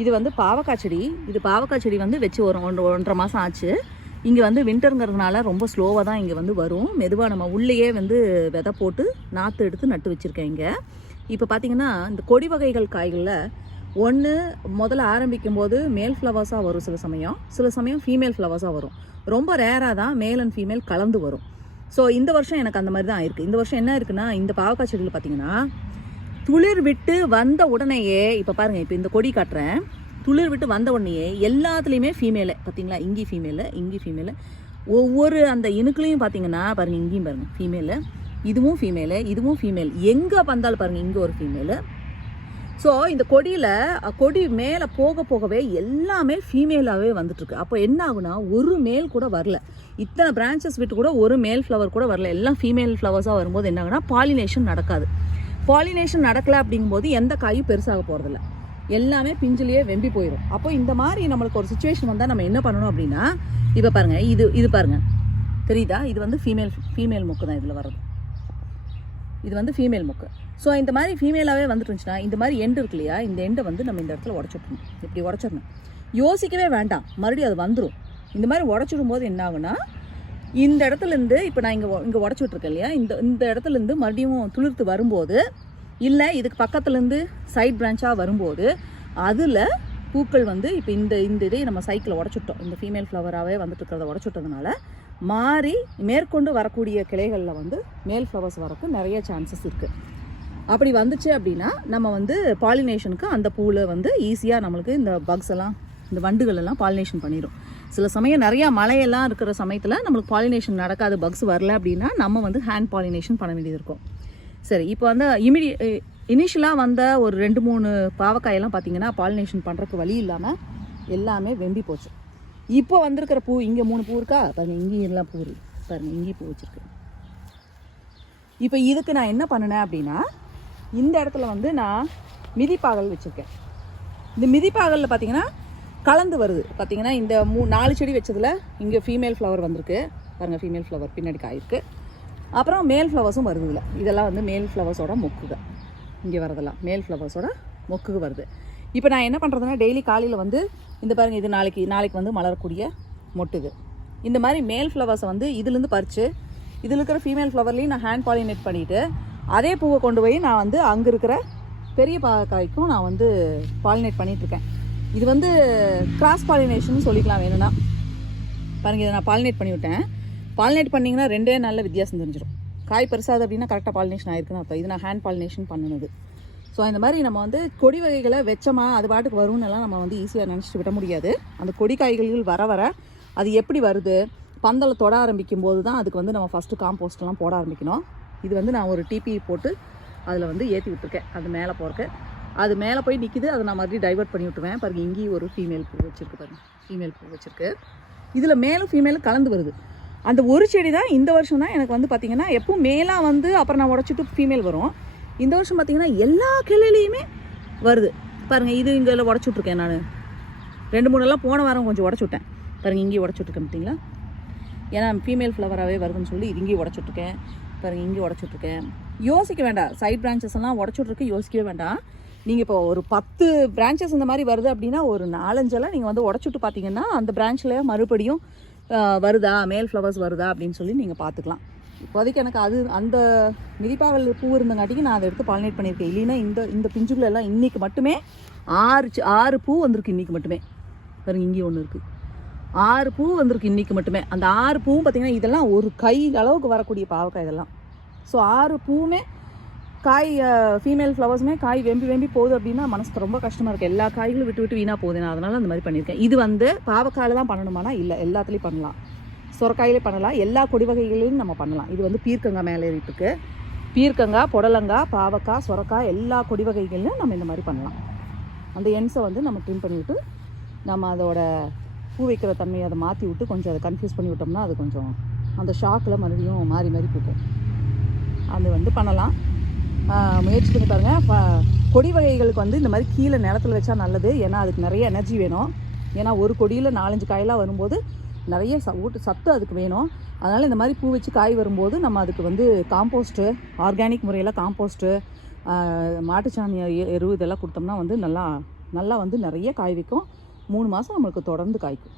இது வந்து பாவக்காய் செடி. இது பாவக்காய் செடி வந்து வச்சு ஒரு ஒன்று ஒன்றரை மாதம் ஆச்சு. இங்கே வந்து வின்டருங்கிறதுனால ரொம்ப ஸ்லோவாக தான் இங்கே வந்து வரும். மெதுவாக நம்ம உள்ளேயே வந்து விதை போட்டு நாற்று எடுத்து நட்டு வச்சுருக்கேன் இங்கே. இப்போ பார்த்தீங்கன்னா இந்த கொடி வகைகள் காய்களில் ஒன்று முதல்ல ஆரம்பிக்கும் போது மேல் ஃப்ளவர்ஸாக வரும் சில சமயம். சில சமயம் ஃபீமேல் ஃப்ளவர்ஸாக வரும். ரொம்ப ரேராக தான் மேல் அண்ட் ஃபீமேல் கலந்து வரும். ஸோ இந்த வருஷம் எனக்கு அந்த மாதிரி தான் இருக்குது இந்த வருஷம் என்ன இருக்குன்னா இந்த பாவக்காய் செடியில் பார்த்தீங்கன்னா துளிர் விட்டு வந்த உடனேயே இப்போ பாருங்கள் இப்போ இந்த கொடி காட்டுறேன். துளிர் விட்டு வந்த உடனேயே எல்லாத்துலேயுமே ஃபீமேலு பார்த்தீங்களா இங்கி ஃபீமேலு இங்கி ஃபீமேலு ஒவ்வொரு அந்த இணுக்குலையும் பார்த்தீங்கன்னா பாருங்கள் இங்கேயும் பாருங்கள் ஃபீமேலு இதுவும் ஃபீமேலு இதுவும் ஃபீமேல் எங்கே வந்தாலும் பாருங்கள் இங்கே ஒரு ஃபீமேலு ஸோ இந்த கொடியில் கொடி மேலே போக போகவே எல்லாமே ஃபீமேலாகவே வந்துட்டுருக்கு. அப்போ என்ன ஆகுனா ஒரு மேல் கூட வரல. இத்தனை பிரான்ச்சஸ் விட்டு கூட ஒரு மேல் ஃப்ளவர் கூட வரல. எல்லாம் ஃபீமேல் ஃப்ளவர்ஸாக வரும்போது என்ன ஆகுனா பாலினேஷன் நடக்காது. பாலினேஷன் நடக்கலை அப்படிங்கும்போது எந்த காயும் பெருசாக போகிறதில்ல எல்லாமே பிஞ்சிலேயே வெம்பி போயிடும் அப்போ இந்த மாதிரி நம்மளுக்கு ஒரு சுச்சுவேஷன் வந்தால் நம்ம என்ன பண்ணணும் அப்படின்னா இப்போ பாருங்கள் இது இது பாருங்கள் தெரியுதா? இது வந்து ஃபீமேல் ஃபீமேல் மொக்கு தான் இதில் வர்றது. இது வந்து ஃபீமேல் மொக்கு ஸோ இந்த மாதிரி ஃபீமேலாகவே வந்துட்டு இருந்துச்சுன்னா இந்த மாதிரி எண்டு இருக்கு இல்லையா? இந்த எண்டை வந்து நம்ம இந்த இடத்துல உடச்சிடணும். இப்படி உடச்சிடணும். யோசிக்கவே வேண்டாம். மறுபடியும் அது வந்துடும் இந்த மாதிரி உடச்சிடும் போது என்ன ஆகுனா இந்த இடத்துலேருந்து இப்போ நான் இங்கே இங்கே உடச்சி விட்ருக்கேன் இல்லையா? இந்த இந்த இடத்துலேருந்து மறுபடியும் துளிர்த்து வரும்போது இல்லை இதுக்கு பக்கத்துலேருந்து சைட் பிரான்ச்சாக வரும்போது அதில் பூக்கள் வந்து இப்போ இந்த இந்த இதை நம்ம சைக்கிளை உடச்சுட்டோம் இந்த ஃபீமேல் ஃப்ளவராகவே வந்துட்டு இருக்கிறத உடச்சிட்டதுனால மாறி மேற்கொண்டு வரக்கூடிய கிளைகளில் வந்து மேல் ஃப்ளவர்ஸ் வரக்கு நிறைய சான்சஸ் இருக்குது அப்படி வந்துச்சு அப்படின்னா நம்ம வந்து பாலினேஷனுக்கு அந்த பூவில் வந்து ஈஸியாக நம்மளுக்கு இந்த பக்ஸ் எல்லாம் இந்த வண்டுகள் எல்லாம் பாலினேஷன் பண்ணிடும் சில சமயம் நிறையா மழையெல்லாம் இருக்கிற சமயத்தில் நம்மளுக்கு பாலினேஷன் நடக்காது பக்ஸ் வரல அப்படின்னா நம்ம வந்து ஹேண்ட் பாலினேஷன் பண்ண வேண்டியது இருக்கும். சரி இப்போ வந்து இமிடி இனிஷியலாக வந்த ஒரு ரெண்டு மூணு பாவக்காயெல்லாம் பார்த்தீங்கன்னா பாலினேஷன் பண்ணுறதுக்கு வழி இல்லாமல் எல்லாமே வெம்பி போச்சு. இப்போ வந்திருக்கிற பூ இங்கே மூணு பூ இருக்கா? பாருங்க இங்கேயும் எல்லாம் பூ இருக்கு. பாருங்க இங்கேயும் பூ வச்சுருக்கு. இப்போ இதுக்கு நான் என்ன பண்ணினேன் அப்படின்னா இந்த இடத்துல வந்து நான் மிதிப்பாகல் வச்சுருக்கேன். இந்த மிதிப்பாகலில் பார்த்தீங்கன்னா கலந்து வருது. பார்த்தீங்கன்னா இந்த மூ நாலு செடி வச்சதில் இங்கே ஃபீமேல் ஃப்ளவர் வந்திருக்கு. பாருங்கள் ஃபீமேல் ஃப்ளவர் பின்னாடி காயிருக்கு. அப்புறம் மேல் ஃப்ளவர்ஸும் வருது இதில். இதெல்லாம் வந்து மேல் ஃப்ளவர்ஸோட மொக்குக இங்கே வரதெல்லாம் மேல் ஃப்ளவர்ஸோட மொக்குக வருது. இப்போ நான் என்ன பண்ணுறதுன்னா டெய்லி காலையில் வந்து இந்த பாருங்கள் இது நாளைக்கு நாளைக்கு வந்து மலரக்கூடிய மொட்டுது இந்த மாதிரி மேல் ஃப்ளவர்ஸை வந்து இதுலேருந்து பறித்து இதில் இருக்கிற ஃபீமேல் ஃப்ளவர்லேயும் நான் ஹேண்ட் பாலினேட் பண்ணிவிட்டு அதே பூவை கொண்டு போய் நான் வந்து அங்கே இருக்கிற பெரிய பாக்காய்க்கும் நான் வந்து பாலினேட் பண்ணிகிட்ருக்கேன் இது வந்து கிராஸ் பாலினேஷன் சொல்லிக்கலாம் வேணும்னா. பாருங்கள் இதை நான் பாலினேட் பண்ணிவிட்டேன் பாலினேட் பண்ணிங்கன்னா ரெண்டே நாளில் வித்தியாசம் தெரிஞ்சிடும் காய் பெருசாது அப்படின்னா கரெக்டாக பாலினேஷன் ஆயிருக்குன்னு அர்த்தம். இது நான் ஹேண்ட் பாலினேஷன் பண்ணுனது. ஸோ இந்த மாதிரி நம்ம வந்து கொடி வகைகளை வெச்சமா அது பாட்டுக்கு வரும்னு எல்லாம் நம்ம வந்து ஈஸியாக நினச்சிட்டு விட முடியாது. அந்த கொடி காய்கறிகள் வர வர அது எப்படி வருது பந்தலை தொட ஆரம்பிக்கும் போது தான் அதுக்கு வந்து நம்ம ஃபஸ்ட்டு காம்போஸ்ட்லாம் போட ஆரம்பிக்கணும். இது வந்து நான் ஒரு டிபி போட்டு அதில் வந்து ஏற்றி விட்டுருக்கேன். அது மேலே போகிறக்கு அது மேலே போய் நிற்கிது அதை நான் மறுபடியும் டைவர்ட் பண்ணி விட்டுருவேன். பாருங்க இங்கேயும் ஒரு ஃபீமேல் பூ வச்சுருக்கு பாருங்கள் ஃபீமேல் பூ வச்சுருக்கு. இதில் மேலும் ஃபீமேலும் கலந்து வருது. அந்த ஒரு செடி தான் இந்த வருஷம் தான் எனக்கு வந்து பார்த்திங்கன்னா எப்பவும் மேலாக வந்து அப்புறம் நான் உடச்சிட்டு ஃபீமேல் வரும். இந்த வருஷம் பார்த்திங்கன்னா எல்லா கிளையிலையுமே வருது. பாருங்கள் இது இங்கே உடச்சி விட்ருக்கேன் நான். ரெண்டு மூணுலாம் போன வாரம் கொஞ்சம் உடச்சி விட்டேன். பாருங்கள் இங்கேயும் உடச்சி விட்ருக்கேன் பார்த்தீங்களா ஏன்னா ஃபீமேல் ஃப்ளவராகவே வருதுன்னு சொல்லி இது இங்கேயும் உடச்சிட்ருக்கேன் பாருங்கள் இங்கேயும் உடச்சிட்ருக்கேன் யோசிக்க வேண்டாம். சைட் பிரான்ச்சஸ் எல்லாம் உடச்சி விட்ருக்கு யோசிக்கவே வேண்டாம். நீங்கள் இப்போ ஒரு பத்து பிரான்ச்சஸ் இந்த மாதிரி வருது அப்படின்னா ஒரு நாலஞ்செல்லாம் நீங்கள் வந்து உடச்சி விட்டு பார்த்தீங்கன்னா அந்த பிரான்ச்சில் மறுபடியும் வருதா? மேல் ஃப்ளவர்ஸ் வருதா? அப்படின்னு சொல்லி நீங்கள் பார்த்துக்கலாம் இப்போதைக்கு எனக்கு அது அந்த மிதிப்பாவல் பூ இருந்தங்காட்டிக்கு நான் அதை எடுத்து பாலினேட் பண்ணியிருக்கேன். இல்லைன்னா இந்த இந்த பிஞ்சுகள் எல்லாம் இன்னைக்கு மட்டுமே ஆறு ஆறு பூ வந்திருக்கு இன்னைக்கு மட்டுமே. பாருங்க இங்கேயும் ஒன்று இருக்குது ஆறு பூ வந்திருக்கு இன்னைக்கு மட்டுமே. அந்த ஆறு பூவும் பார்த்திங்கன்னா இதெல்லாம் ஒரு கை அளவுக்கு வரக்கூடிய பாவக்காய் இதெல்லாம். ஸோ ஆறு பூவுமே காய் ஃபீமேல் ஃப்ளவர்ஸுமே காய் வெம்பி வெம்பி போகுது அப்படின்னா மனசுக்கு ரொம்ப கஷ்டமாக இருக்குது எல்லா காய்களும் விட்டு விட்டு வீணாக போகுது. நான் அதனால் அந்த மாதிரி பண்ணியிருக்கேன். இது வந்து பாவக்காயில் தான் பண்ணணுமானா இல்லை. எல்லாத்துலேயும் பண்ணலாம். சொரக்காயிலே பண்ணலாம். எல்லா கொடி வகைகளையும் நம்ம பண்ணலாம். இது வந்து பீர்க்கங்காய் மேலே ஏறிட்டுருக்கு. பீர்க்கங்காய் புடலங்காய் பாவக்காய் சொரக்காய் எல்லா கொடி வகைகளையும் நம்ம இந்த மாதிரி பண்ணலாம். அந்த எண்ட்ஸை வந்து நம்ம ட்ரிம் பண்ணிவிட்டு நம்ம அதோட பூ வைக்கிற தன்மையை அதை மாற்றி விட்டு கொஞ்சம் அதை கன்ஃபியூஸ் பண்ணி விட்டோம்னா அது கொஞ்சம் அந்த ஷாக்கில் மறுபடியும் மாறி மாறி பூக்கும் அது வந்து பண்ணலாம். முயற்சி பண்ணி பாருங்கள் கொடி வகைகளுக்கு வந்து இந்த மாதிரி கீழே நிலத்துல வச்சா நல்லது. ஏன்னா அதுக்கு நிறைய எனர்ஜி வேணும். ஏன்னா ஒரு கொடியில் நாலஞ்சு காயெல்லாம் வரும்போது நிறைய ச ஊட்டு சத்து அதுக்கு வேணும். அதனால் இந்த மாதிரி பூ வச்சு காய் வரும்போது நம்ம அதுக்கு வந்து காம்போஸ்ட்டு ஆர்கானிக் முறையில் காம்போஸ்ட்டு மாட்டுச்சாணி எரு இதெல்லாம் கொடுத்தோம்னா வந்து நல்லா நல்லா வந்து நிறைய காய் வைக்கும். மூணு மாதம் நம்மளுக்கு தொடர்ந்து காய்க்கும்.